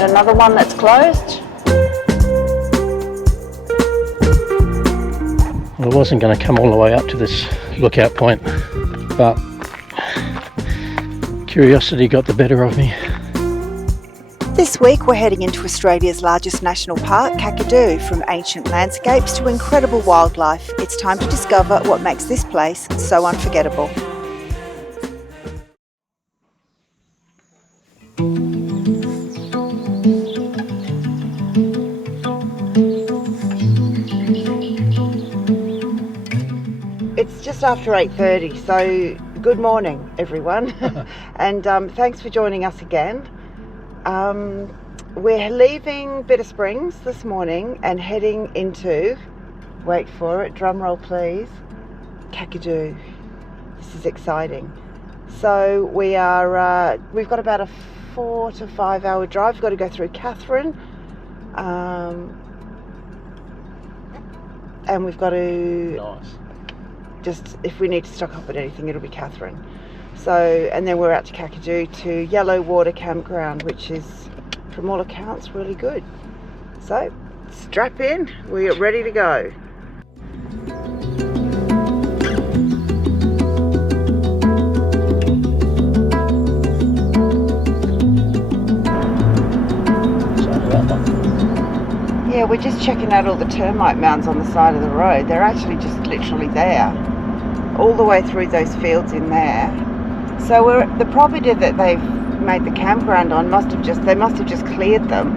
and another one that's closed. I wasn't going to come all the way up to this lookout point, but curiosity got the better of me. This week we're heading into Australia's largest national park, Kakadu. From ancient landscapes to incredible wildlife, it's time to discover what makes this place so unforgettable. It's just after 8:30, so good morning everyone. And thanks for joining us again. We're leaving Bitter Springs this morning and heading into, wait for it, drum roll please, Kakadu. This is exciting. So we've got about a 4 to 5 hour drive. We've got to go through Catherine, and we've got to just, if we need to stock up at anything, it'll be Catherine. So, and then we're out to Kakadu to Yellow Water Campground, which is, from all accounts, really good. So, strap in, we're ready to go. Yeah, we're just checking out all the termite mounds on the side of the road. They're actually just literally there, all the way through those fields in there. So the property that they've made the campground on must have just cleared them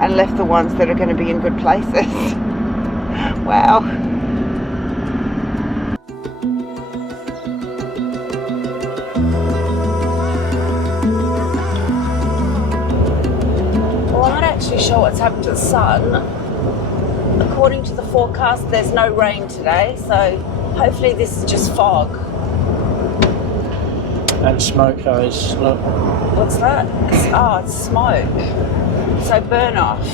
and left the ones that are going to be in good places. Wow. Well, I'm not actually sure what's happened to the sun. According to the forecast, there's no rain today, so hopefully this is just fog. And smoke haze, look. What's that? It's smoke. So burn off.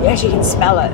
You actually can smell it.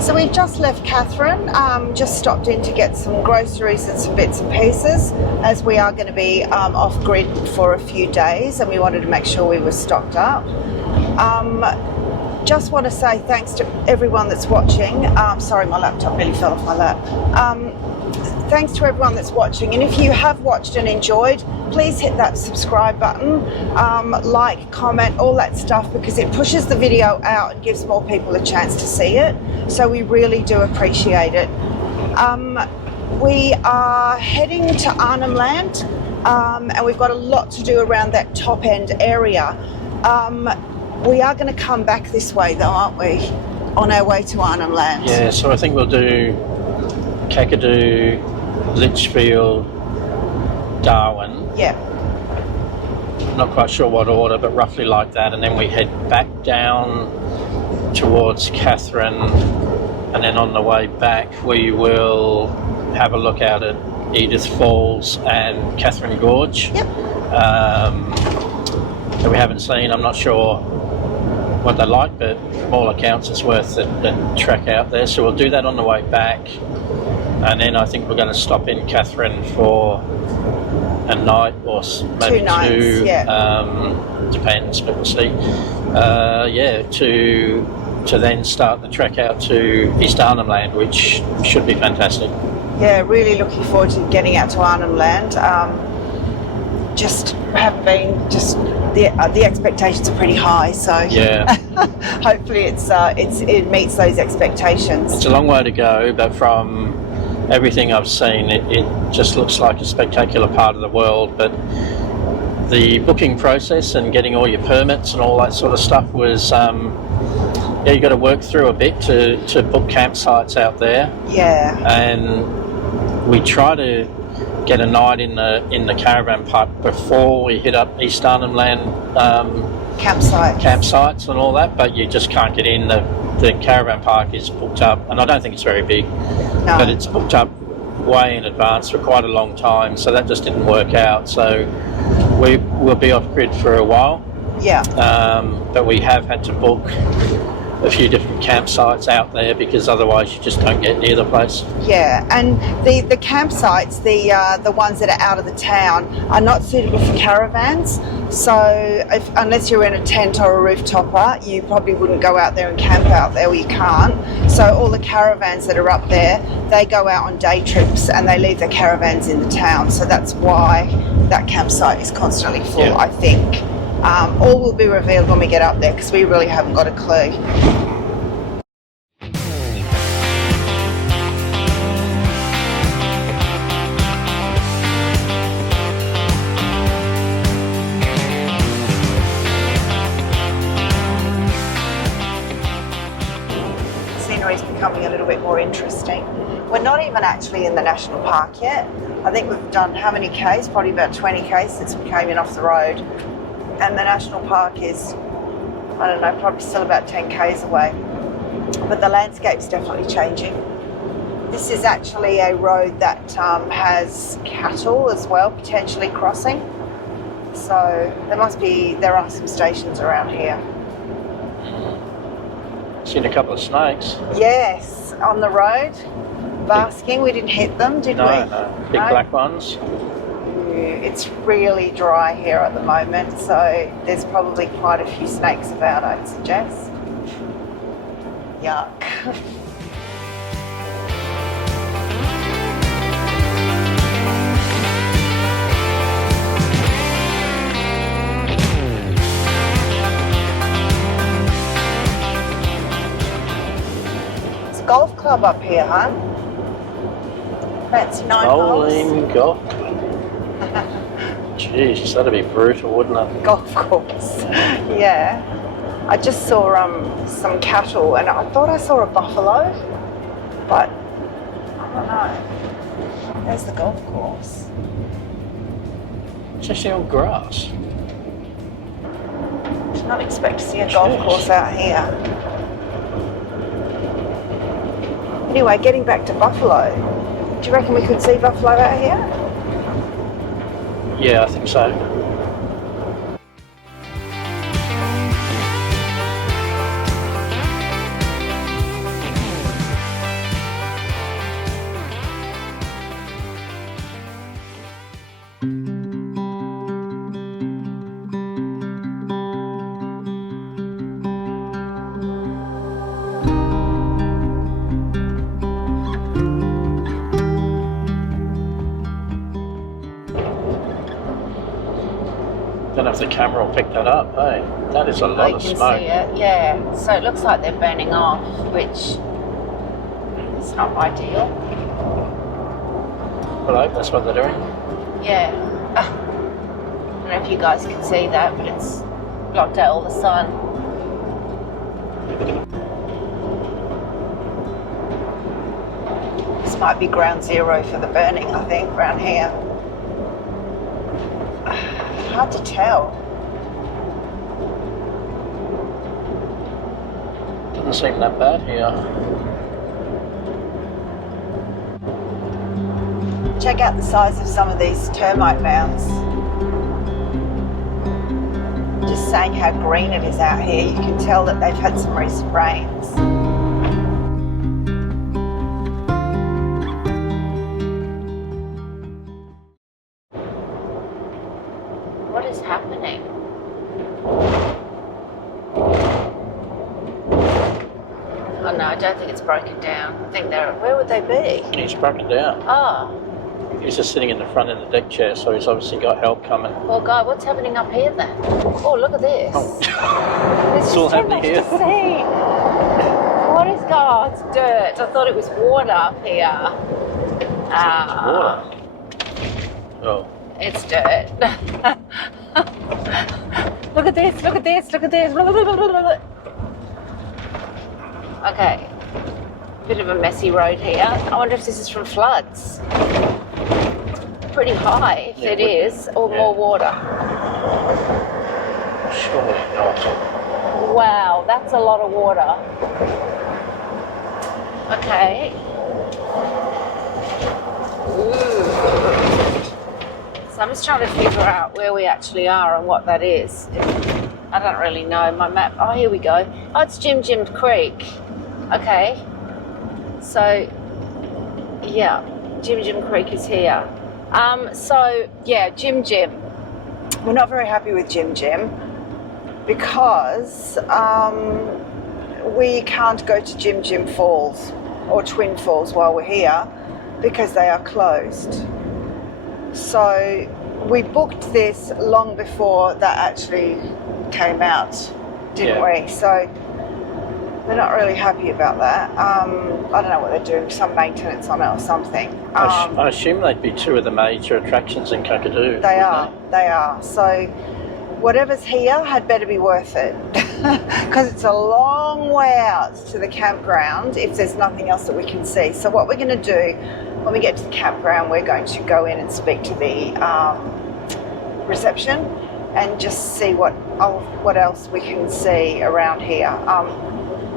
So we've just left Catherine, just stopped in to get some groceries and some bits and pieces, as we are going to be off grid for a few days and we wanted to make sure we were stocked up. Just want to say thanks to everyone that's watching. Sorry, my laptop nearly fell off my lap. Thanks to everyone that's watching, and if you have watched and enjoyed, please hit that subscribe button, like, comment, all that stuff, because it pushes the video out and gives more people a chance to see it. So we really do appreciate it. We are heading to Arnhem Land, and we've got a lot to do around that top end area. We are going to come back this way though, aren't we, on our way to Arnhem Land? Yeah, so I think we'll do Kakadu, Litchfield, Darwin. Yeah. Not quite sure what order, but roughly like that. And then we head back down towards Catherine. And then on the way back, we will have a look out at Edith Falls and Catherine Gorge. Yep. That we haven't seen. I'm not sure what they're like, but from all accounts, it's worth the trek out there. So we'll do that on the way back. And then I think we're going to stop in Catherine for a night or maybe 2 nights, two. Yeah. Depends, but we'll see. To then start the trek out to East Arnhem Land, which should be fantastic. Yeah, really looking forward to getting out to Arnhem Land. Just haven't been. Just the expectations are pretty high, so yeah. Hopefully it meets those expectations. It's a long way to go, but from everything I've seen, it just looks like a spectacular part of the world. But the booking process and getting all your permits and all that sort of stuff was, you got to work through a bit to book campsites out there. Yeah. And we try to get a night in the caravan park before we hit up East Arnhem Land campsites and all that, but you just can't get in. The caravan park is booked up, and I don't think it's very big, but it's booked up way in advance for quite a long time, so that just didn't work out. So we'll be off grid for a while. Yeah. But we have had to book a few different campsites out there because otherwise you just don't get near the place. Yeah, and the campsites, the ones that are out of the town, are not suitable for caravans. So unless you're in a tent or a rooftopper, you probably wouldn't go out there and camp out there, or you can't. So all the caravans that are up there, they go out on day trips and they leave their caravans in the town. So that's why that campsite is constantly full, Yeah. I think. All will be revealed when we get up there because we really haven't got a clue. Scenery is becoming a little bit more interesting. We're not even actually in the national park yet. I think we've done how many Ks? Probably about 20 Ks since we came in off the road. And the national park is, I don't know, probably still about 10 Ks away. But the landscape's definitely changing. This is actually a road that has cattle as well, potentially crossing. So there are some stations around here. Seen a couple of snakes. Yes, on the road, basking. We didn't hit them, did we? No, big black ones. It's really dry here at the moment, so there's probably quite a few snakes about, I'd suggest. Yuck. It's a golf club up here, huh? Fancy 9 holes. Bowling golf. Jeez, that'd be brutal, wouldn't it? Golf course. Yeah. I just saw some cattle and I thought I saw a buffalo, but I don't know. There's the golf course. It's actually on grass. Did not expect to see a golf course out here. Anyway, getting back to buffalo. Do you reckon we could see buffalo out here? Yeah, I think so. Don't know if the camera will pick that up, hey? That is a lot of smoke. You can see it, yeah. So it looks like they're burning off, which is not ideal. Well, I hope that's what they're doing. Yeah. I don't know if you guys can see that, but it's blocked out all the sun. This might be ground zero for the burning, I think, around here. Hard to tell. Doesn't seem that bad here. Check out the size of some of these termite mounds. Just saying how green it is out here, you can tell that they've had some recent rains. What is happening? Oh no, I don't think it's broken down. I think where would they be? He's broken down. Oh. He's just sitting in the front in the deck chair, so he's obviously got help coming. Well, guy, what's happening up here then? Oh, look at this. Oh. There's It's all so happening much here. to see. What is going on? It's dirt. I thought it was water up here. Water. Oh. It's dirt. Look at this, look at this, look at this. Okay, bit of a messy road here. I wonder if this is from floods. Pretty high if it is, or more water. Surely not. Wow, that's a lot of water. Okay. Ooh. So I'm just trying to figure out where we actually are and what that is. I don't really know. My map. Oh, here we go. Oh, it's Jim Creek. Okay. So, yeah, Jim Creek is here. So, yeah, Jim. We're not very happy with Jim because we can't go to Jim Falls or Twin Falls while we're here because they are closed. So we booked this long before that actually came out, didn't we? So they're not really happy about that. I don't know what they're doing, some maintenance on it or something. I assume they'd be two of the major attractions in Kakadu. They are. So whatever's here had better be worth it because it's a long way out to the campground if there's nothing else that we can see. So what we're going to do when we get to the campground, we're going to go in and speak to the reception and just see what else we can see around here.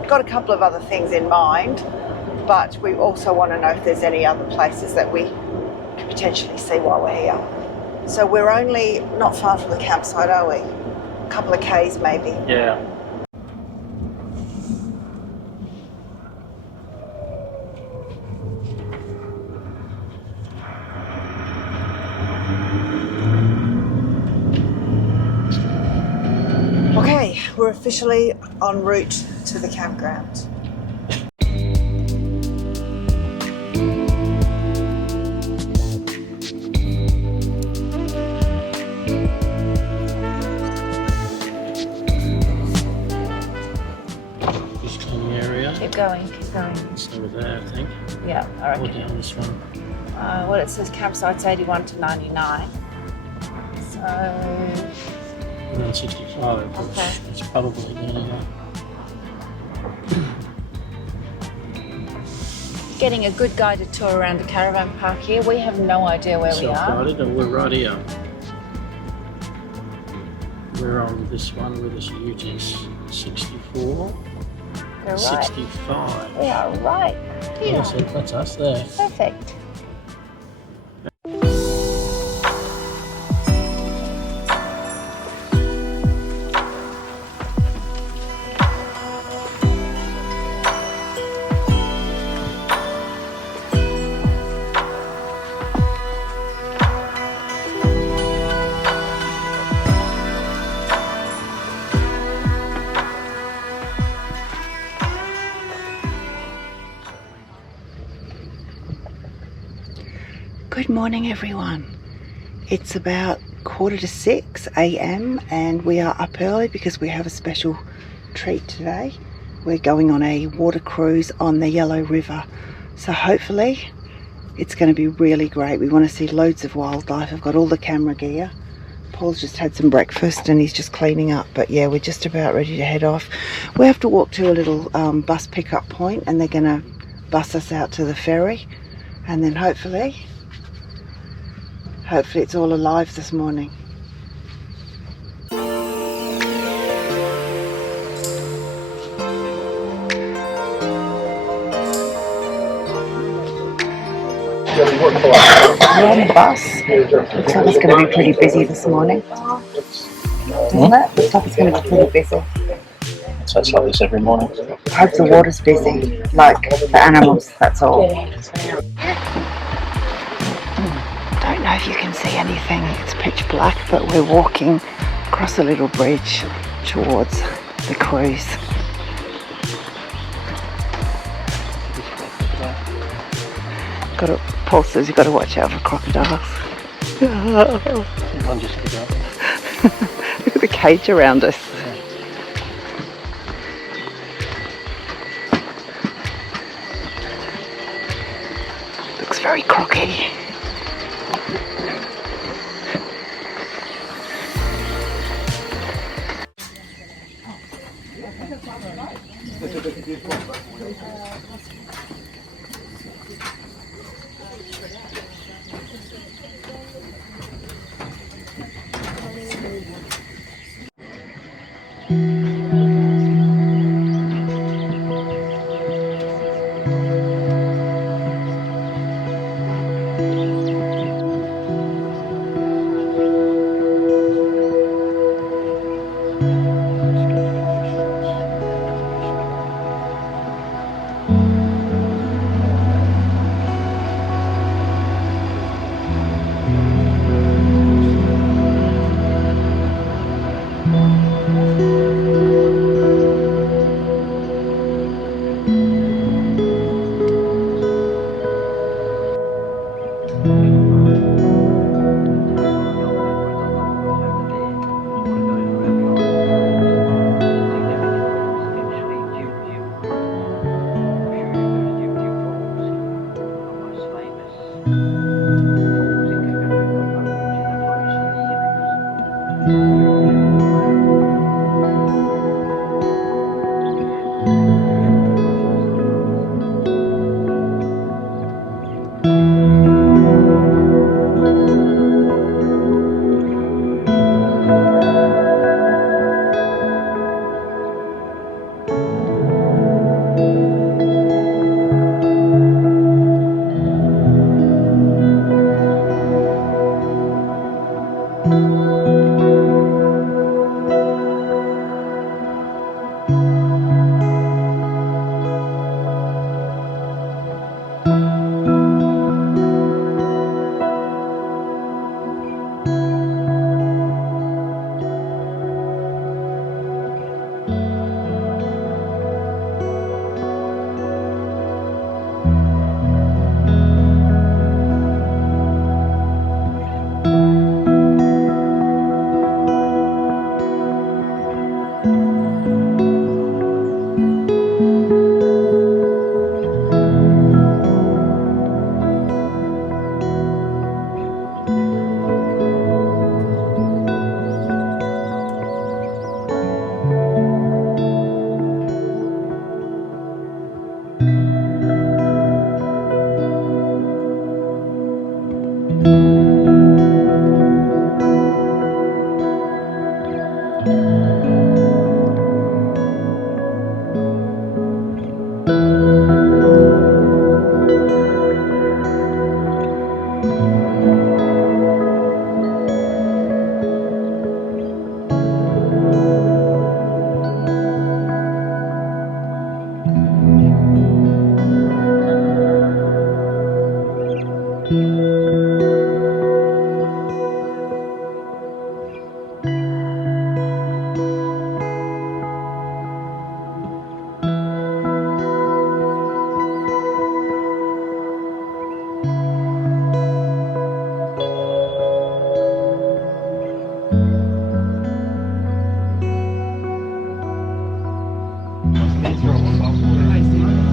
Got a couple of other things in mind, but we also want to know if there's any other places that we could potentially see while we're here. So we're only not far from the campsite, are we? A couple of Ks maybe. Yeah. Okay, we're officially en route to the campground. Keep going. It's over there, I think. Yeah, I Or reckon. down this one. Well, it says campsites 81 to 99. So, 165, which Okay. is probably nearly getting a good guided tour around the caravan park here. We have no idea where we are. self-guided, and we're right here. We're on this one with this UG64, We're right. 65. We are right here. Yeah, so that's us there. Perfect. Good morning everyone. It's about 5:45 a.m. and we are up early because we have a special treat today. We're going on a water cruise on the Yellow River. So hopefully it's going to be really great. We want to see loads of wildlife. I've got all the camera gear. Paul's just had some breakfast and he's just cleaning up. But yeah, we're just about ready to head off. We have to walk to a little bus pickup point and they're going to bus us out to the ferry. And then hopefully it's all alive this morning. We're on the bus. Looks like it's going to be pretty busy this morning. Doesn't it? Looks like it's going to be pretty busy. So it's like this every morning. I hope the water's busy, like the animals, that's all. Don't know if you can see anything, it's pitch black, but we're walking across a little bridge towards the cruise. Paul says you've got to watch out for crocodiles. One just pick up. Look at the cage around us. Looks very crocky.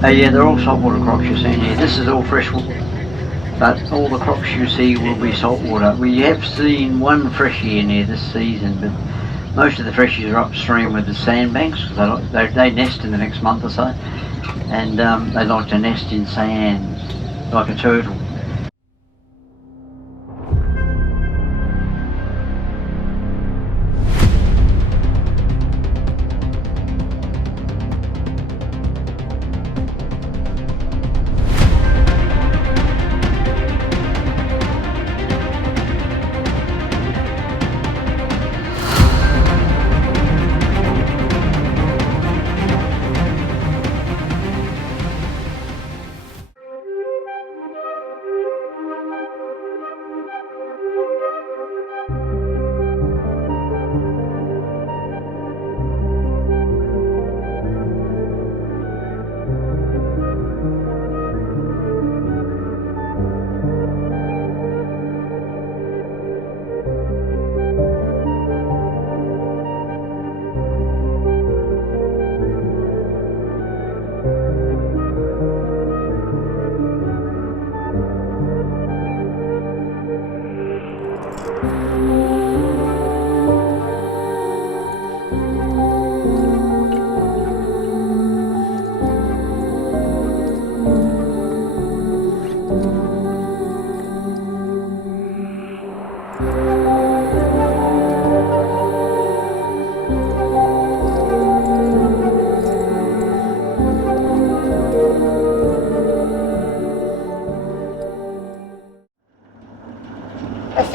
Yeah, they're all saltwater crocs you're seeing here. This is all freshwater, but all the crocs you see will be saltwater. We have seen one freshie in here this season, but most of the freshies are upstream with the sandbanks because they nest in the next month or so, and they like to nest in sand like a turtle.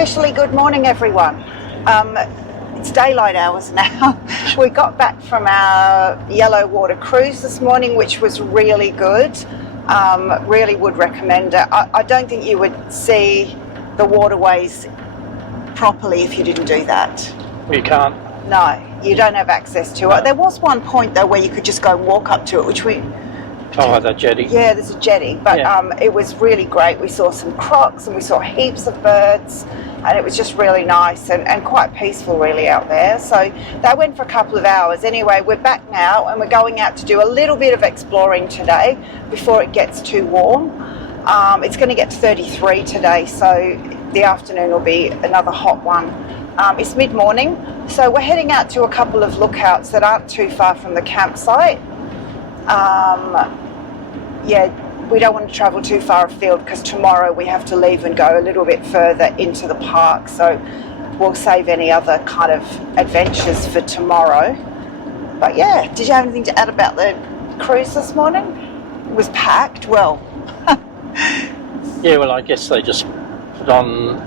officially good morning, everyone. It's daylight hours now. We got back from our yellow water cruise this morning, which was really good. Really would recommend it. I don't think you would see the waterways properly if you didn't do that. You can't. No, you don't have access to it. There was one point though where you could just go and walk up to it, which we... Oh, the jetty. Yeah, there's a jetty, but Yeah. it was really great. We saw some crocs and we saw heaps of birds, and it was just really nice and quite peaceful really out there. So that went for a couple of hours. Anyway, we're back now and we're going out to do a little bit of exploring today before it gets too warm. It's going to get to 33 today, so the afternoon will be another hot one. It's mid-morning, so we're heading out to a couple of lookouts that aren't too far from the campsite. We don't want to travel too far afield because tomorrow we have to leave and go a little bit further into the park, so we'll save any other kind of adventures for tomorrow. But yeah, did you have anything to add about the cruise this morning? It was packed, well. Yeah, well, I guess they just put on,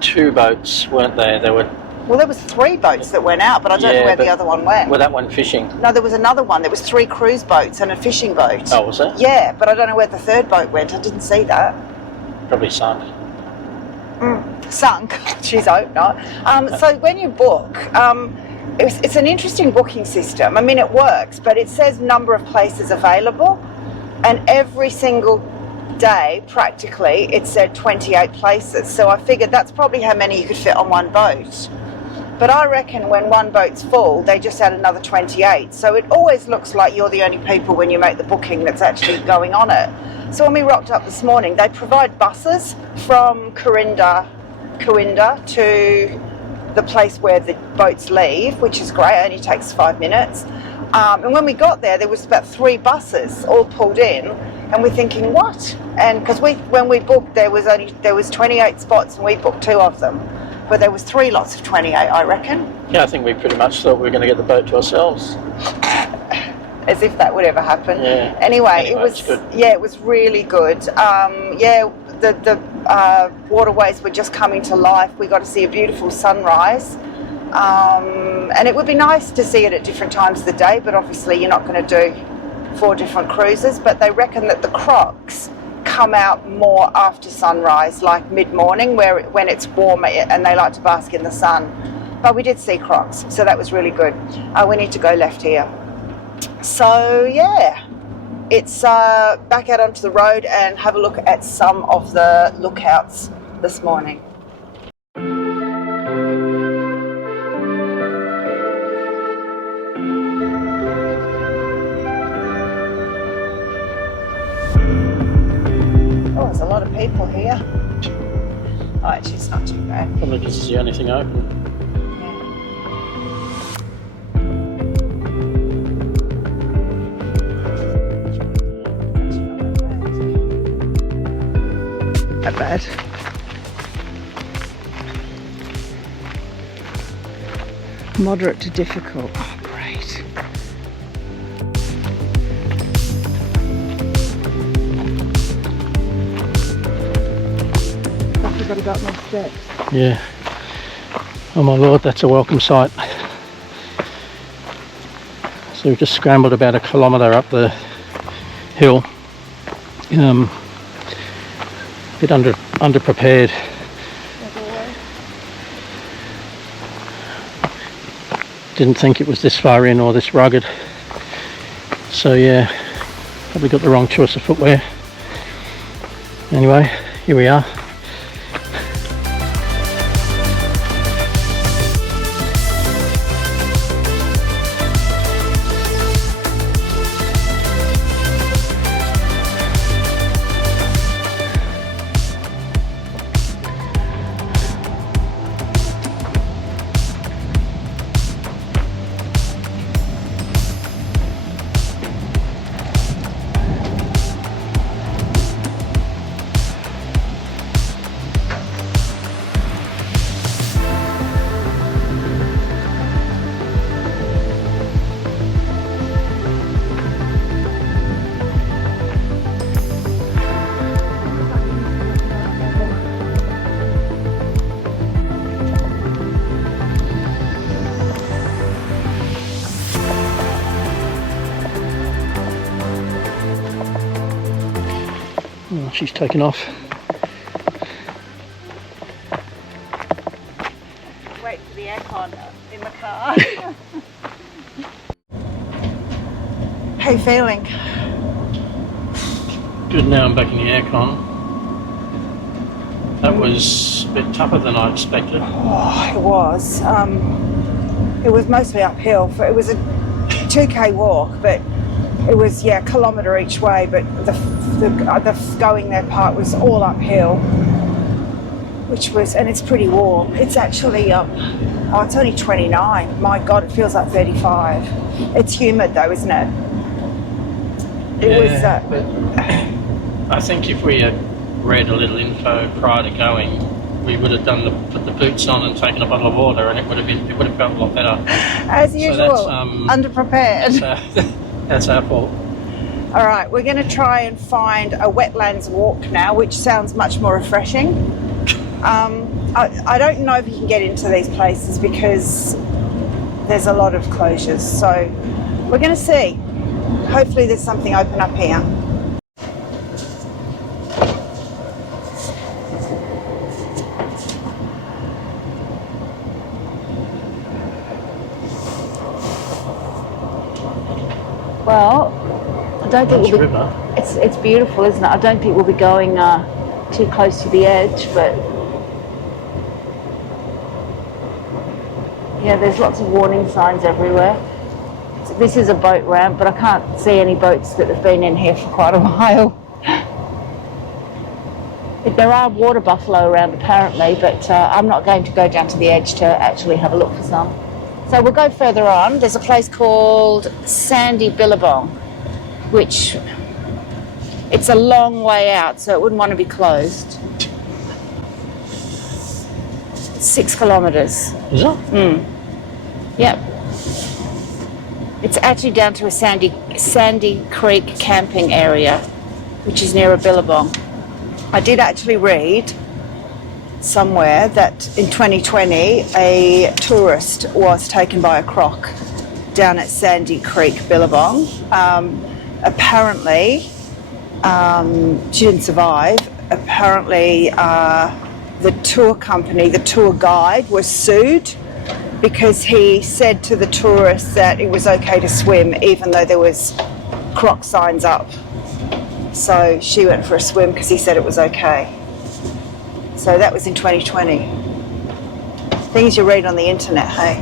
2 boats, weren't there? Well, there was 3 boats that went out, but I don't know where the other one went. Well, that one fishing. No, there was another one. There was 3 cruise boats and a fishing boat. Oh, was there? Yeah, but I don't know where the 3rd boat went. I didn't see that. Probably sunk. Sunk. Jeez, I hope not. So when you book, it's an interesting booking system. I mean, it works, but it says number of places available, and every single day, practically, it said 28 places. So I figured that's probably how many you could fit on one boat. But I reckon when one boat's full, they just add another 28. So it always looks like you're the only people when you make the booking that's actually going on it. So when we rocked up this morning, they provide buses from Corinda to the place where the boats leave, which is great. It only takes 5 minutes. And when we got there, there was about 3 buses all pulled in, and we're thinking, what? And because when we booked, there was 28 spots, and we booked 2 of them. But there was 3 lots of 28, I reckon. Yeah, I think we pretty much thought we were going to get the boat to ourselves. As if that would ever happen. Yeah. Anyway, it was good. Yeah, it was really good. The waterways were just coming to life. We got to see a beautiful sunrise. And it would be nice to see it at different times of the day, but obviously you're not going to do 4 different cruises. But they reckon that the crocs come out more after sunrise, like mid-morning, when it's warmer and they like to bask in the sun. But we did see crocs, so that was really good. We need to go left here. So yeah, it's back out onto the road and have a look at some of the lookouts this morning. Oh, there's a lot of people here. Oh, actually, it's not too bad. Probably because it's the only thing open. Not bad. Moderate to difficult. Oh, great. I've got to go up my steps. Yeah. Oh my lord, that's a welcome sight. So we've just scrambled about 1 kilometre up the hill. Bit underprepared. Didn't think it was this far in or this rugged. So yeah, probably got the wrong choice of footwear. Anyway, here we are. she's taken off. Wait for the aircon in the car. How you feeling? Good, now I'm back in the aircon. That was a bit tougher than I expected. Oh, it was. It was mostly uphill. It was a 2k walk, but it was, yeah, a kilometre each way, but the going there part was all uphill, which was, and it's pretty warm. It's actually, oh, it's only 29. My God, it feels like 35. It's humid though, isn't it? It was. But I think if we had read a little info prior to going, we would have put the boots on and taken a bottle of water, and it would have felt a lot better. As usual, so underprepared. That's our fault. All right, we're going to try and find a wetlands walk now, which sounds much more refreshing. I don't know if you can get into these places because there's a lot of closures, so we're going to see. Hopefully there's something open up here. Well, I don't think we'll be, river. it's beautiful, isn't it? I don't think we'll be going too close to the edge, but yeah, there's lots of warning signs everywhere. So this is a boat ramp, but I can't see any boats that have been in here for quite a while. There are water buffalo around apparently, but I'm not going to go down to the edge to actually have a look for some. So we'll go further on. There's a place called Sandy Billabong, which it's a long way out, so it wouldn't want to be closed. 6 kilometres. Is it? Yep. It's actually down to a sandy creek camping area, which is near a billabong. I did actually read somewhere that in 2020 a tourist was taken by a croc down at Sandy Creek Billabong. Apparently she didn't survive. Apparently the tour company, the tour guide, was sued because he said to the tourists that it was okay to swim even though there was croc signs up. So she went for a swim because he said it was okay. So that was in 2020. Things you read on the internet, hey?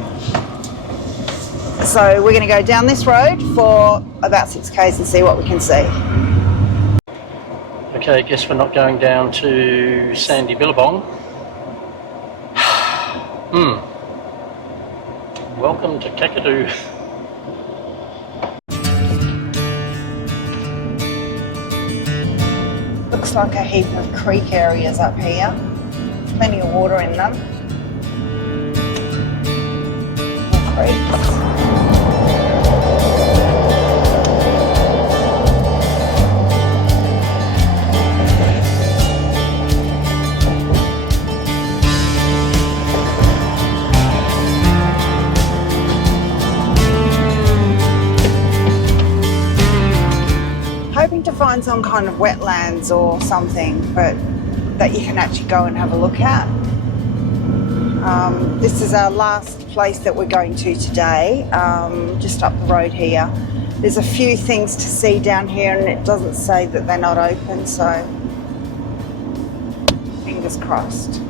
So we're going to go down this road for about 6 k's and see what we can see. Okay, I guess we're not going down to Sandy Billabong. Welcome to Kakadu. Looks like a heap of creek areas up here. Plenty of water in them. More creeks. Hoping to find some kind of wetlands or something, but that you can actually go and have a look at. This is our last place that we're going to today, just up the road here. There's a few things to see down here and it doesn't say that they're not open, so fingers crossed.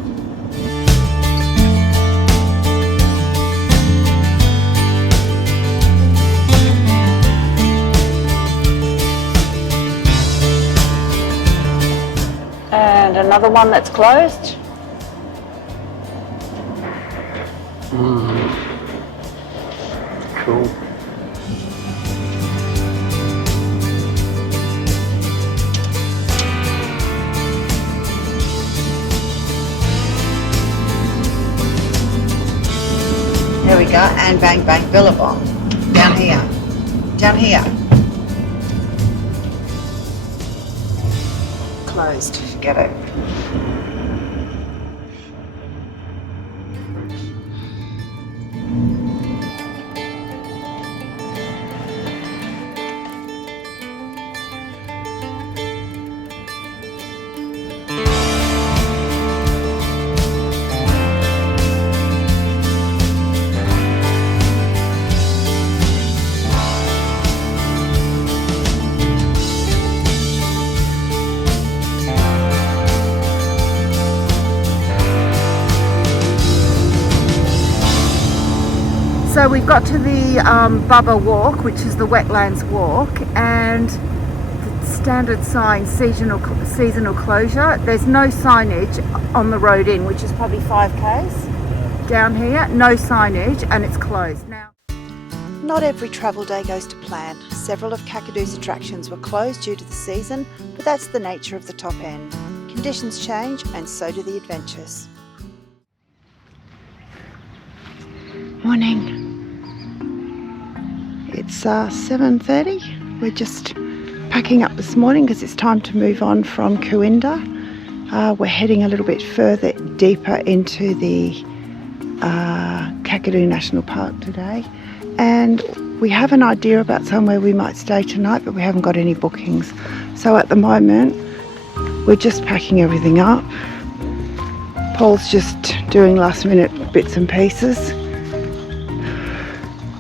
And another one that's closed. Cool. There we go, and Bang Bang Billabong. Down here. Down here. Closed, forget it. So we've got to the Ubirr walk, which is the wetlands walk, and the standard sign, seasonal closure. There's no signage on the road in, which is probably 5 k's down here. No signage, and it's closed now. Not every travel day goes to plan. Several of Kakadu's attractions were closed due to the season, but that's the nature of the top end. Conditions change, and so do the adventures. Morning. It's 7:30. We're just packing up this morning because it's time to move on from Cahills. We're heading a little bit further, deeper into the Kakadu National Park today, and we have an idea about somewhere we might stay tonight, but we haven't got any bookings. So at the moment, we're just packing everything up. Paul's just doing last minute bits and pieces.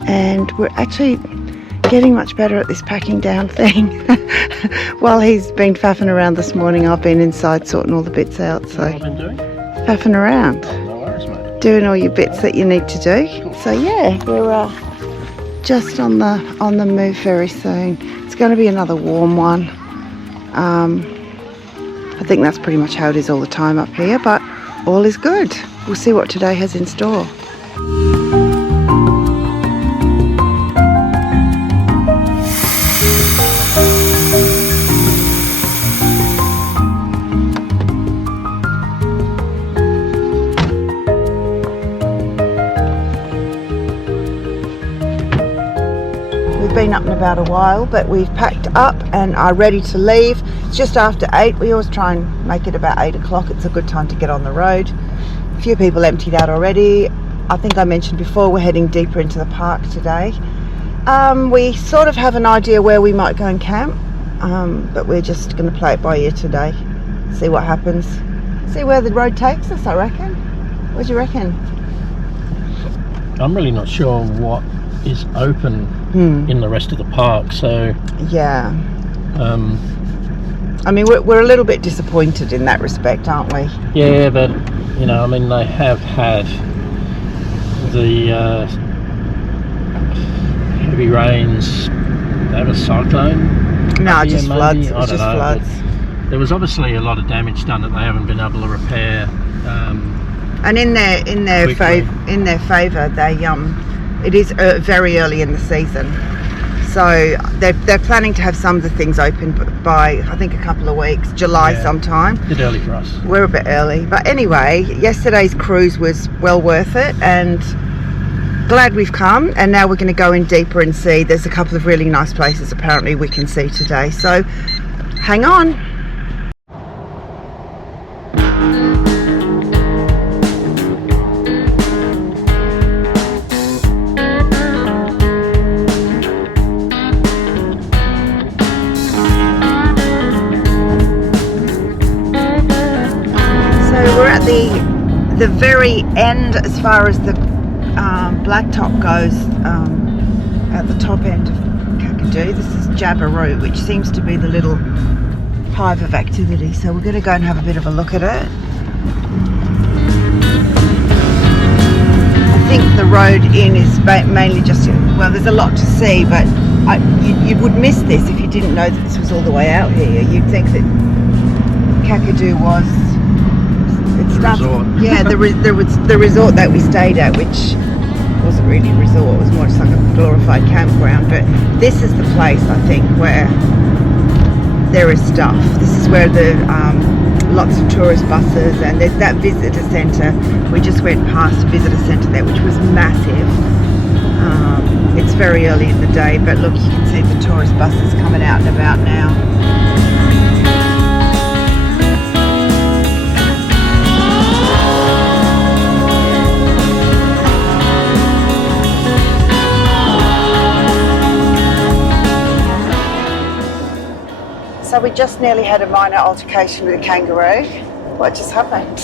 And we're actually getting much better at this packing down thing. While he's been faffing around this morning, I've been inside sorting all the bits out. So What have you been doing? faffing around, No worries, mate. doing all your bits that you need to do. So yeah, we're just on the move very soon. It's going to be another warm one. I think that's pretty much how it is all the time up here, but all is good. We'll see what today has in store. We've been up and about a while, but we've packed up and are ready to leave. It's just after 8. We always try and make it about 8 o'clock. It's a good time to get on the road. A few people emptied out already. I think I mentioned before we're heading deeper into the park today. We sort of have an idea where we might go and camp, but we're just going to play it by ear today. See what happens. See where the road takes us, I reckon. What do you reckon? I'm really not sure what is open in the rest of the park, so Yeah. I mean, we're a little bit disappointed in that respect, aren't we? yeah, but you know, I mean, they have had the heavy rains. They have a cyclone. No, up here, just maybe? floods. It I was don't just know, floods. but there was obviously a lot of damage done that they haven't been able to repair. And in their Quickly. favour, they it is very early in the season, so they're planning to have some of the things open by I think a couple of weeks, July Yeah. sometime. A bit early for us. We're a bit early, but anyway, yesterday's cruise was well worth it, and glad we've come. And now we're going to go in deeper and see. There's a couple of really nice places apparently we can see today. So hang on. The very end, as far as the blacktop goes, at the top end of Kakadu. This is Ubirr, which seems to be the little hive of activity. So we're going to go and have a bit of a look at it. I think the road in is mainly just, well, there's a lot to see, but you would miss this if you didn't know that this was all the way out here. You'd think that Kakadu was... Resort. Yeah, there was the resort that we stayed at, which wasn't really a resort, it was more just like a glorified campground. But this is the place, I think, where there is stuff. This is where the lots of tourist buses, and there's that visitor centre. We just went past a visitor centre there, which was massive. It's very early in the day, but look, you can see the tourist buses coming out and about now. So we just nearly had a minor altercation with a kangaroo. What just happened?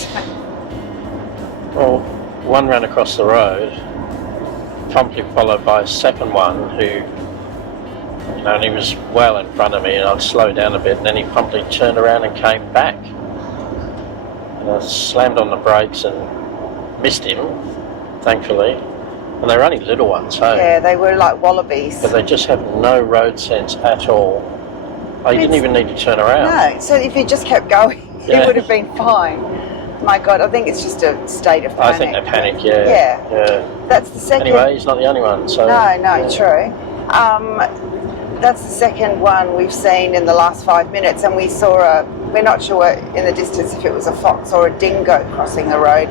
Well, one ran across the road, promptly followed by a second one who, you know, and he was well in front of me, and I'd slowed down a bit, and then he promptly turned around and came back. And I slammed on the brakes and missed him, thankfully. And they're only little ones, hey? Yeah, they were like wallabies. But they just have no road sense at all. Oh, you didn't even need to turn around. No, so if you just kept going, Yeah. it would have been fine. My God, I think it's just a state of panic. I think they panic, yeah. Yeah. That's the second. Anyway, he's not the only one, so... No, yeah. true. That's the second one we've seen in the last 5 minutes, and we saw we're not sure in the distance if it was a fox or a dingo crossing the road.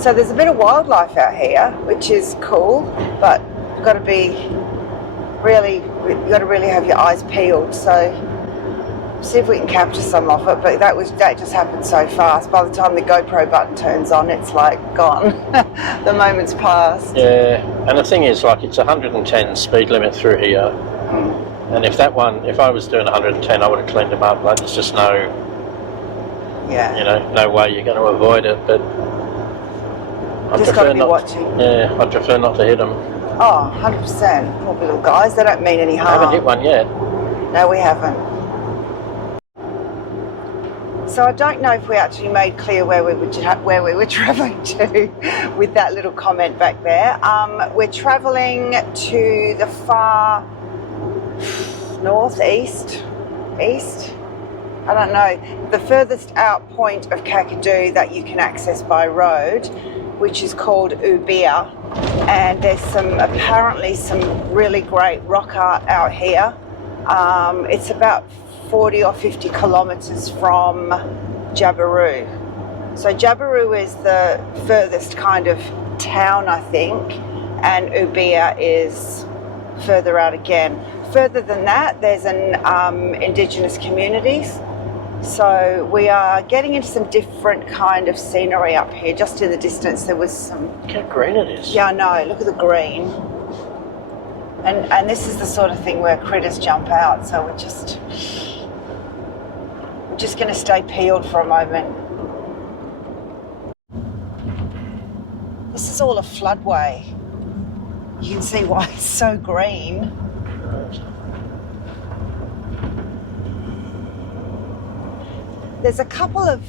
So there's a bit of wildlife out here, which is cool, but you've got to really have your eyes peeled. So see if we can capture some of it, but that just happened so fast. By the time the GoPro button turns on, it's like gone. The moment's passed. Yeah, and the thing is, like, it's 110 speed limit through here. And if I was doing 110, I would have cleaned them up. Like, there's just no way you're going to avoid it. But I Just got to be watching. Yeah, I prefer not to hit them. Oh, 100%. Poor little guys, they don't mean any I harm. haven't hit one yet. No, we haven't. So I don't know if we actually made clear where we were travelling to with that little comment back there. We're travelling to the far east. I don't know. The furthest out point of Kakadu that you can access by road, which is called Ubirr, and there's apparently some really great rock art out here. It's about 40 or 50 kilometres from Jabiru. So Jabiru is the furthest kind of town, I think, and Ubirr is further out again. Further than that, there's indigenous communities. So we are getting into some different kind of scenery up here. Just in the distance there was some... Look how green it is. Yeah, I know. Look at the green. And this is the sort of thing where critters jump out. So we're just going to stay peeled for a moment. This is all a floodway. You can see why it's so green. There's a couple of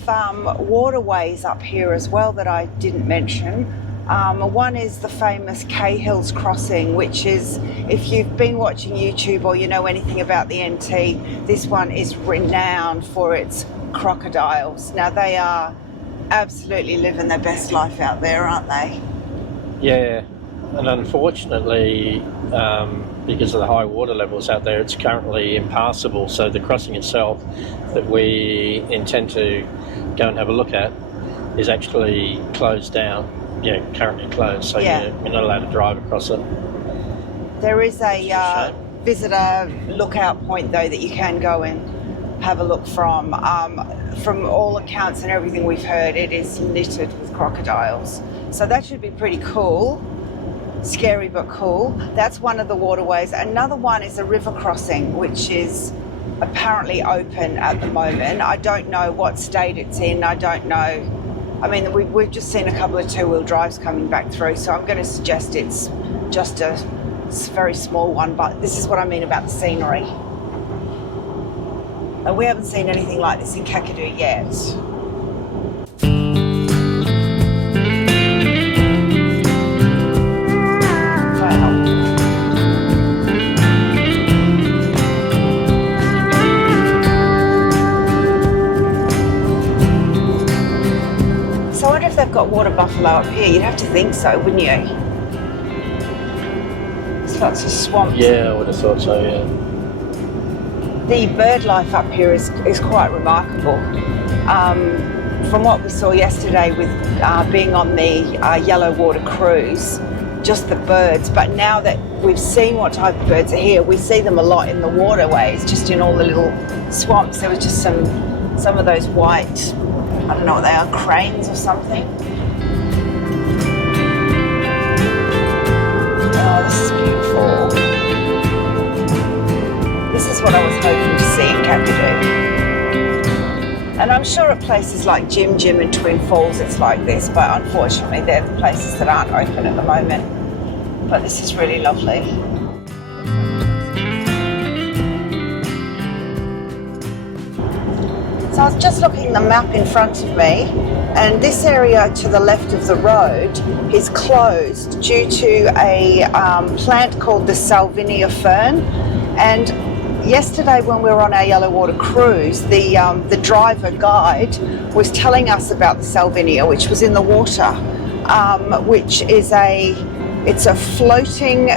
waterways up here as well that I didn't mention. One is the famous Cahills Crossing, which is, if you've been watching YouTube or you know anything about the NT, this one is renowned for its crocodiles. Now they are absolutely living their best life out there, aren't they? Yeah, and unfortunately, because of the high water levels out there, it's currently impassable. So the crossing itself that we intend to go and have a look at is actually closed down. Yeah, currently closed. So Yeah. you're not allowed to drive across it. There is a visitor lookout point though that you can go and have a look from. From all accounts and everything we've heard, it is littered with crocodiles. So that should be pretty cool. Scary but cool. That's one of the waterways. Another one is a river crossing, which is apparently open at the moment. I don't know what state it's in. I don't know. I mean, we've just seen a couple of two-wheel drives coming back through, so I'm going to suggest it's just a very small one, but this is what I mean about the scenery. And we haven't seen anything like this in Kakadu yet. So I wonder if they've got water buffalo up here. You'd have to think so, wouldn't you? There's lots of swamps. Yeah, I would have thought so, yeah. The bird life up here is quite remarkable. From what we saw yesterday with being on the yellow water cruise, just the birds. But now that we've seen what type of birds are here, we see them a lot in the waterways, just in all the little swamps. There was just some of those white, I don't know what they are, cranes or something. Oh, this is beautiful. This is what I was hoping to see in Kakadu. And I'm sure at places like Jim Jim and Twin Falls it's like this, but unfortunately they're the places that aren't open at the moment. But this is really lovely. So So I was just looking at the map in front of me, and this area to the left of the road is closed due to a plant called the Salvinia fern. And yesterday when we were on our yellow water cruise, the driver guide was telling us about the Salvinia, which was in the water, which is it's a floating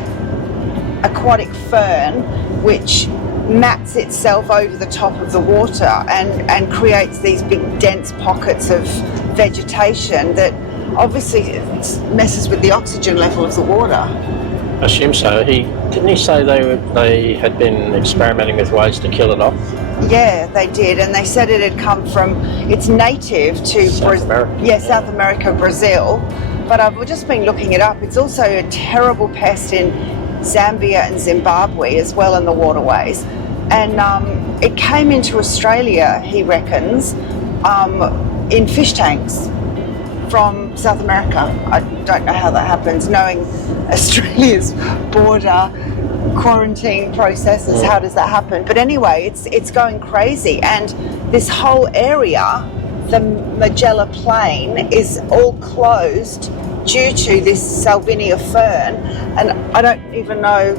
aquatic fern which mats itself over the top of the water and creates these big dense pockets of vegetation that obviously messes with the oxygen level of the water. I assume so. Didn't he say they had been experimenting with ways to kill it off? Yeah, they did, and they said it had come from, it's native to South America. Yeah, South America, Brazil, but I've just been looking it up. It's also a terrible pest in Zambia and Zimbabwe as well in the waterways, and it came into Australia, he reckons, in fish tanks from South America. I don't know how that happens, knowing Australia's border quarantine processes. How does that happen? But anyway, it's going crazy, and this whole area, the Magella Plain, is all closed due to this Salvinia fern, and I don't even know,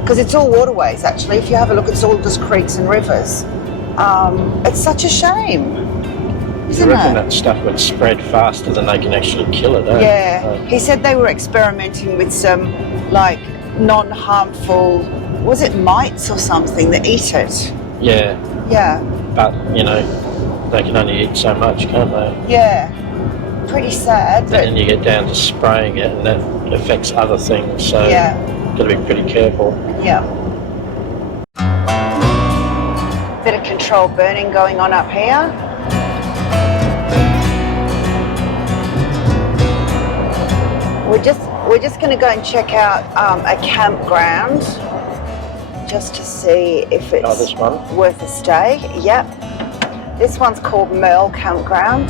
because it's all waterways actually. If you have a look, it's all just creeks and rivers. It's such a shame, isn't You reckon it? that stuff would spread faster than they can actually kill it, eh? Yeah, he said they were experimenting with some like non-harmful, was it mites or something that eat it? Yeah, Yeah, but, you know, they can only eat so much, can't they? yeah. Pretty sad, And but then you get down to spraying it, and that affects other things, so yeah, got to be pretty careful. yeah. Bit of controlled burning going on up here. We're just going to go and check out a campground just to see if it's this one? worth a stay. Yep. This one's called Merle Campground.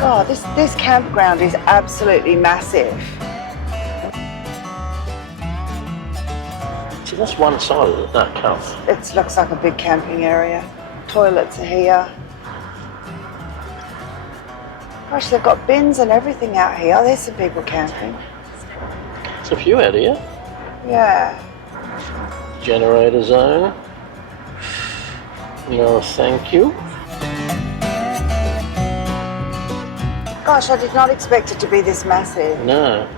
God, this campground is absolutely massive. See, that's one side of it, that counts. It looks like a big camping area. Toilets are here. Gosh, they've got bins and everything out here. There's some people camping. There's a few out here. Yeah. Generator zone. No, thank you. Gosh, I did not expect it to be this massive. No.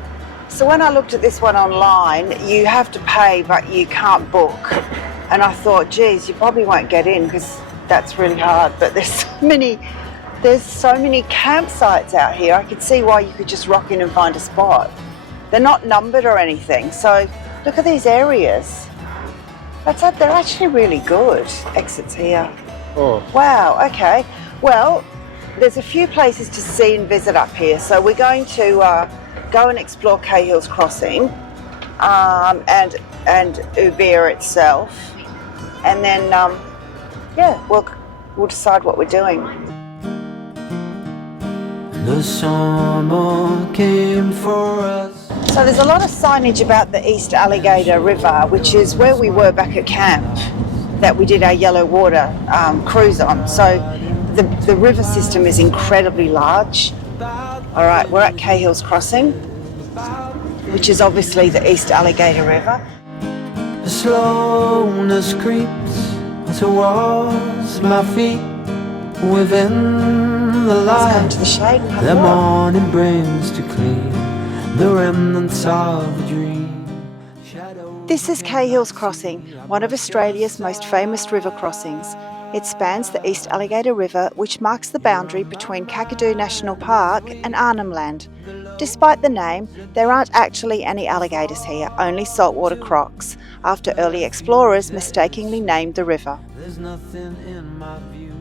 So when I looked at this one online, you have to pay, but you can't book. And I thought, geez, you probably won't get in because that's really hard. But there's so many campsites out here. I could see why you could just rock in and find a spot. They're not numbered or anything. So look at these areas. They're actually really good. Exits here. Oh. Wow, okay. Well, there's a few places to see and visit up here. So we're going to go and explore Cahills Crossing and Ubirr itself. And then, yeah, we'll decide what we're doing. The summer came for us. So there's a lot of signage about the East Alligator River, which is where we were back at camp that we did our yellow water cruise on. So the river system is incredibly large. All right, we're at Cahills Crossing, which is obviously the East Alligator River. The slowness creeps towards my feet within the Let's come light. to the shade and have The a look. morning brings to clean the remnants of a dream. This is Cahills Crossing, one of Australia's most famous river crossings. It spans the East Alligator River, which marks the boundary between Kakadu National Park and Arnhem Land. Despite the name, there aren't actually any alligators here, only saltwater crocs, after early explorers mistakenly named the river. There's nothing in my view.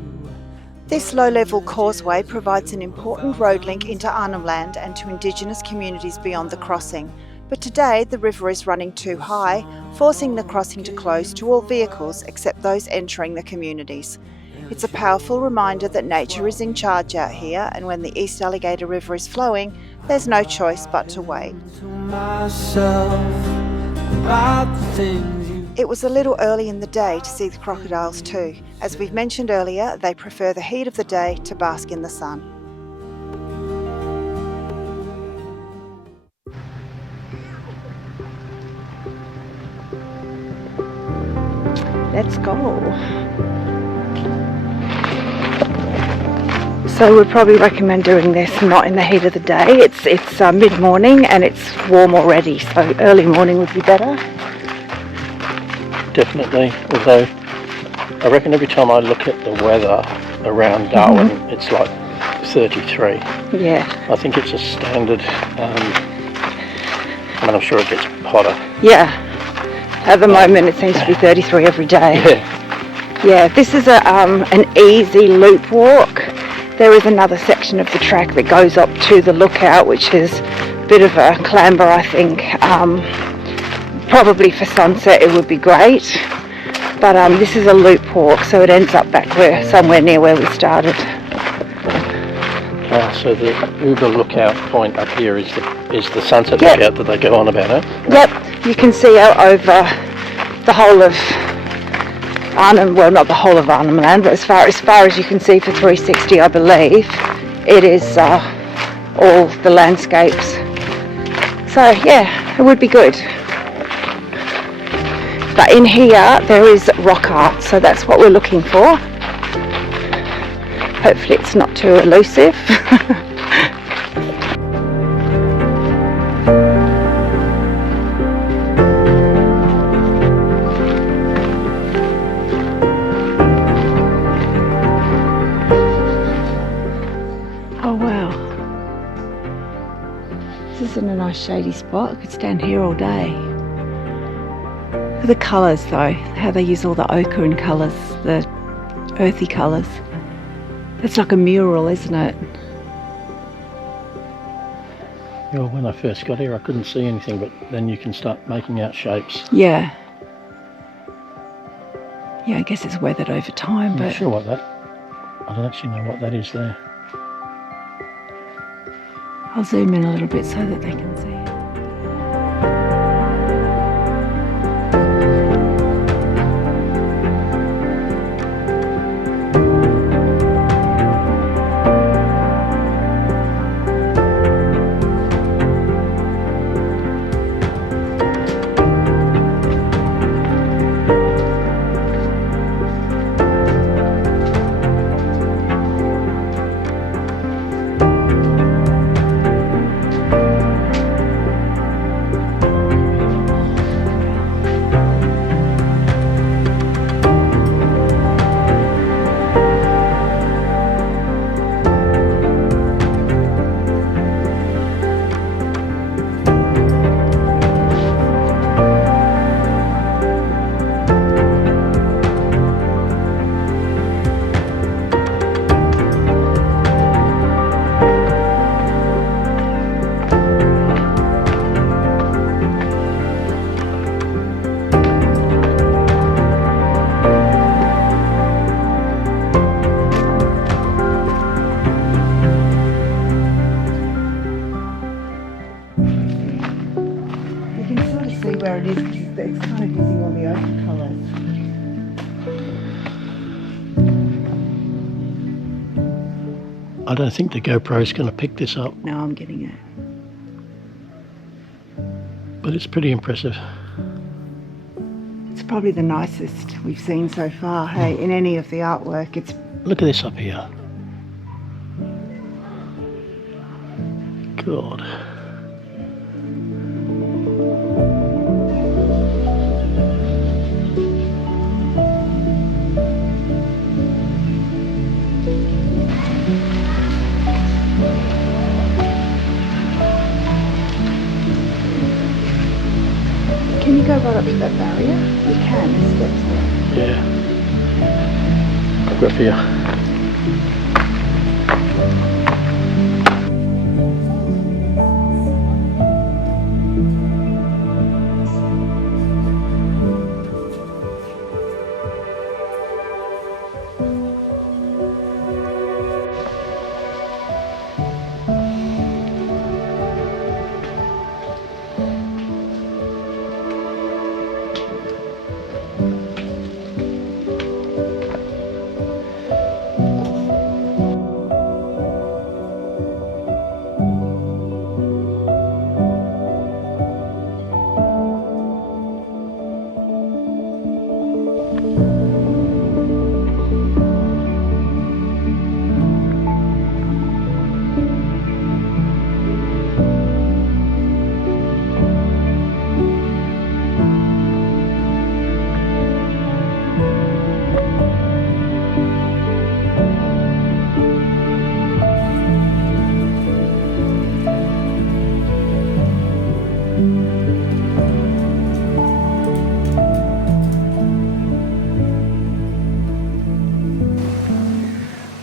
This low-level causeway provides an important road link into Arnhem Land and to Indigenous communities beyond the crossing. but today the river is running too high, forcing the crossing to close to all vehicles except those entering the communities. It's a powerful reminder that nature is in charge out here, and when the East Alligator River is flowing, there's no choice but to wait. It was a little early in the day to see the crocodiles too. As we've mentioned earlier, they prefer the heat of the day to bask in the sun. Let's go. So we'd probably recommend doing this not in the heat of the day. It's mid-morning and it's warm already, so early morning would be better. Definitely, although I reckon every time I look at the weather around Darwin, it's like 33. Yeah. I think it's a standard, I'm sure it gets hotter. Yeah. At the moment it seems to be 33 every day. Yeah. Yeah, this is an easy loop walk. There is another section of the track that goes up to the lookout, which is a bit of a clamber, I think. Probably for sunset it would be great, but this is a loop walk, so it ends up back somewhere near where we started. So the Ubirr Lookout point up here is the sunset lookout that they go on about, eh? Yep, you can see out over the whole of Arnhem, well not the whole of Arnhem Land, but as far as you can see for 360 I believe, it is all the landscapes. So yeah, it would be good. But in here there is rock art, so that's what we're looking for. Hopefully it's not too elusive. Oh wow. This isn't a nice shady spot. I could stand here all day. Look at the colours though, how they use all the ochre in colours, the earthy colours. It's like a mural, isn't it? Well, when I first got here I couldn't see anything, but then you can start making out shapes. Yeah. Yeah, I guess it's weathered over time, I'm but... not sure what that... I don't actually know what that is there. I'll zoom in a little bit so that they can see it. Where it is, it's kind of using all the ochre colours. I don't think the GoPro's going to pick this up. No, I'm getting it. But it's pretty impressive. It's probably the nicest we've seen so far, hey, in any of the artwork. It's... Look at this up here. God. Can you go right up to that barrier? You can, there's steps there. Yeah. I'll go up here.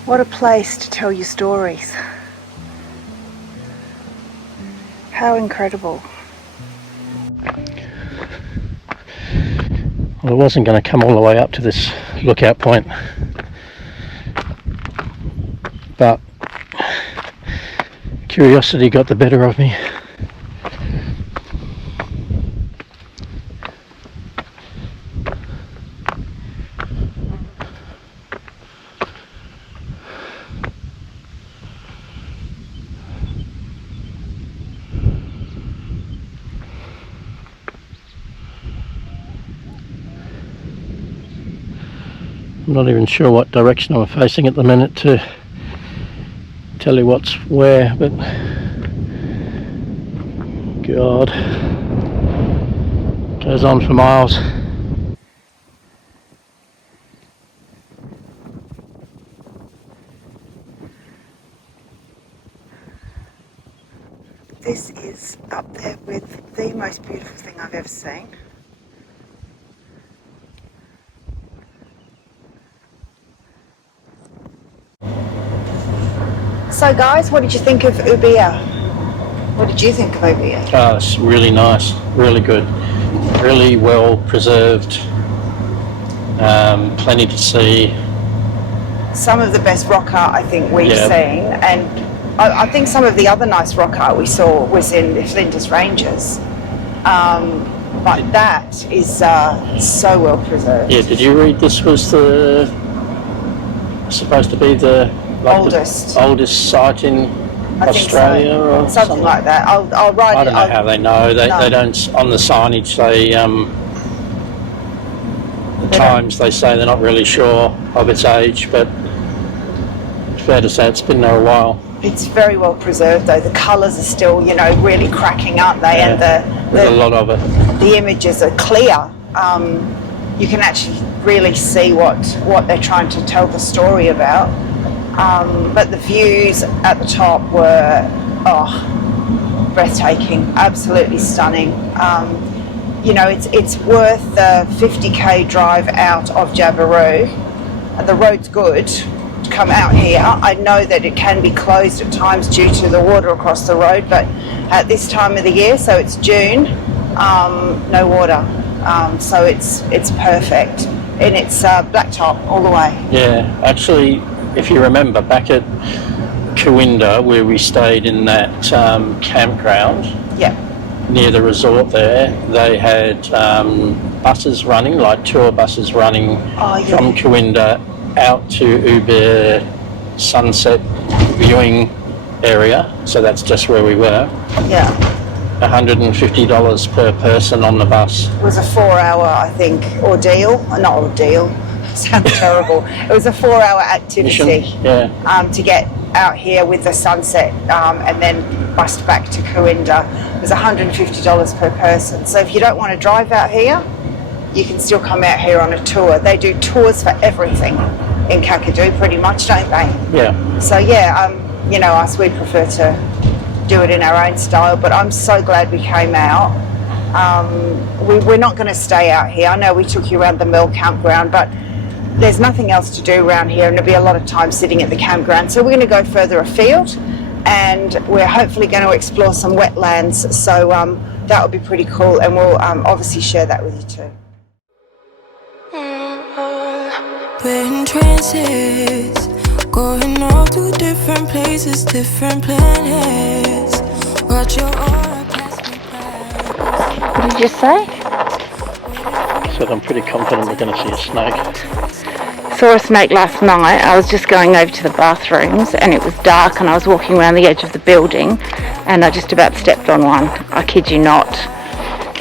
What a place to tell your stories. How incredible. Well, I wasn't going to come all the way up to this lookout point, but curiosity got the better of me. I'm not even sure what direction I'm facing at the minute to tell you what's where, but God, goes on for miles. This is up there with the most beautiful thing I've ever seen. So guys, what did you think of Ubirr? What did you think of Ubirr? Oh, it's really nice, really good, really well preserved, plenty to see. Some of the best rock art I think we've seen, and I think some of the other nice rock art we saw was in the Flinders Ranges. But that is so well preserved. Yeah, did you read this was supposed to be the oldest site in Australia, so, or something like that. I'll write it. I don't know how they know. They don't, on the signage they say they're not really sure of its age, but it's fair to say it's been there a while. It's very well preserved though. The colours are still, really cracking, aren't they? Yeah, and there's a lot of it. The images are clear. You can actually really see what they're trying to tell the story about. But the views at the top were breathtaking, absolutely stunning. It's worth the 50k drive out of Jabiru. The road's good to come out here. I know that it can be closed at times due to the water across the road, but at this time of the year, so it's June, no water, so it's perfect, and it's blacktop all the way. Yeah, actually, if you remember back at Cahills, where we stayed in that campground near the resort there, they had buses running, like tour buses running from Cahills out to Ubirr sunset viewing area, so that's just where we were. Yeah. $150 per person on the bus. It was a 4-hour, I think, sounds terrible. It was a 4-hour activity. Mission? Yeah. To get out here with the sunset and then bust back to Cahills. It was $150 per person. So if you don't want to drive out here, you can still come out here on a tour. They do tours for everything in Kakadu pretty much, don't they? Yeah. So us, we prefer to do it in our own style, but I'm so glad we came out. We're not going to stay out here. I know we took you around the Mill campground, but there's nothing else to do around here, and there'll be a lot of time sitting at the campground. So we're going to go further afield, and we're hopefully going to explore some wetlands. So that would be pretty cool, and we'll obviously share that with you too. We're in trances, going off to different places, different planets. Watch your aura pass me by. What did you say? So I'm pretty confident we're going to see a snake. Saw a snake last night. I was just going over to the bathrooms and it was dark and I was walking around the edge of the building and I just about stepped on one. I kid you not.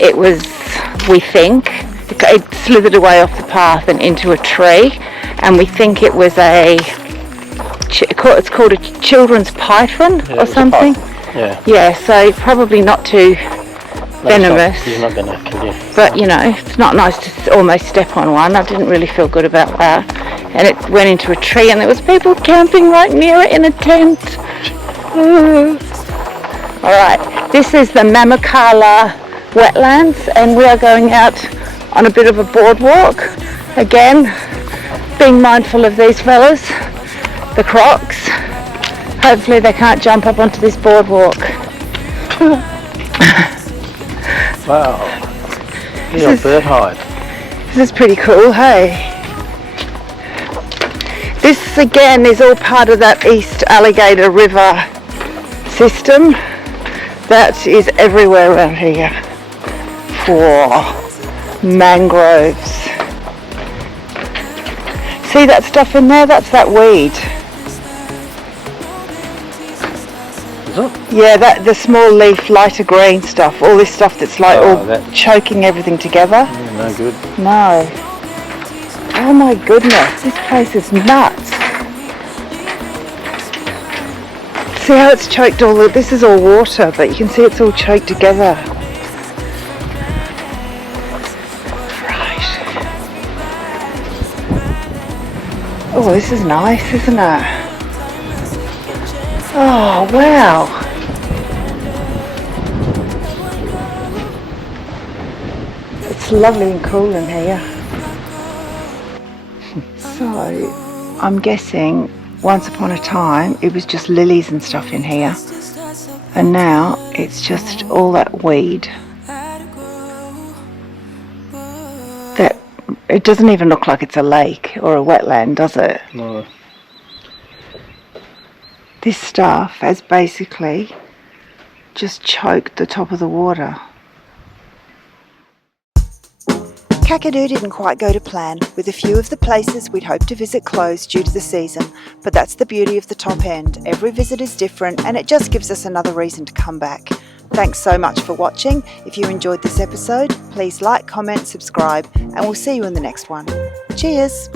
It was, we think, it slithered away off the path and into a tree, and we think it was it's called a children's python or something. Yeah, so probably not too venomous. He's not going to kill you. But it's not nice to almost step on one. I didn't really feel good about that. And it went into a tree and there was people camping right near it in a tent. Alright, this is the Mamakala wetlands and we are going out on a bit of a boardwalk. Again, being mindful of these fellas. the crocs. Hopefully they can't jump up onto this boardwalk. Wow. You're bird hide. This is pretty cool, hey? This again is all part of that East Alligator River system that is everywhere around here for mangroves. See that stuff in there? That's that weed. Is it? Yeah, the small leaf, lighter green stuff. All this stuff that's like that. choking everything together. Yeah, no good. No. Oh my goodness, this place is nuts. See how it's choked this is all water, but you can see it's all choked together. Right. Oh, this is nice, isn't it? Oh, wow. It's lovely and cool in here. So, I'm guessing once upon a time it was just lilies and stuff in here, and now it's just all that weed. That it doesn't even look like it's a lake or a wetland, does it? No. This stuff has basically just choked the top of the water. Kakadu didn't quite go to plan, with a few of the places we'd hoped to visit closed due to the season, but that's the beauty of the top end. Every visit is different and it just gives us another reason to come back. Thanks so much for watching. If you enjoyed this episode, please like, comment, subscribe, and we'll see you in the next one. Cheers!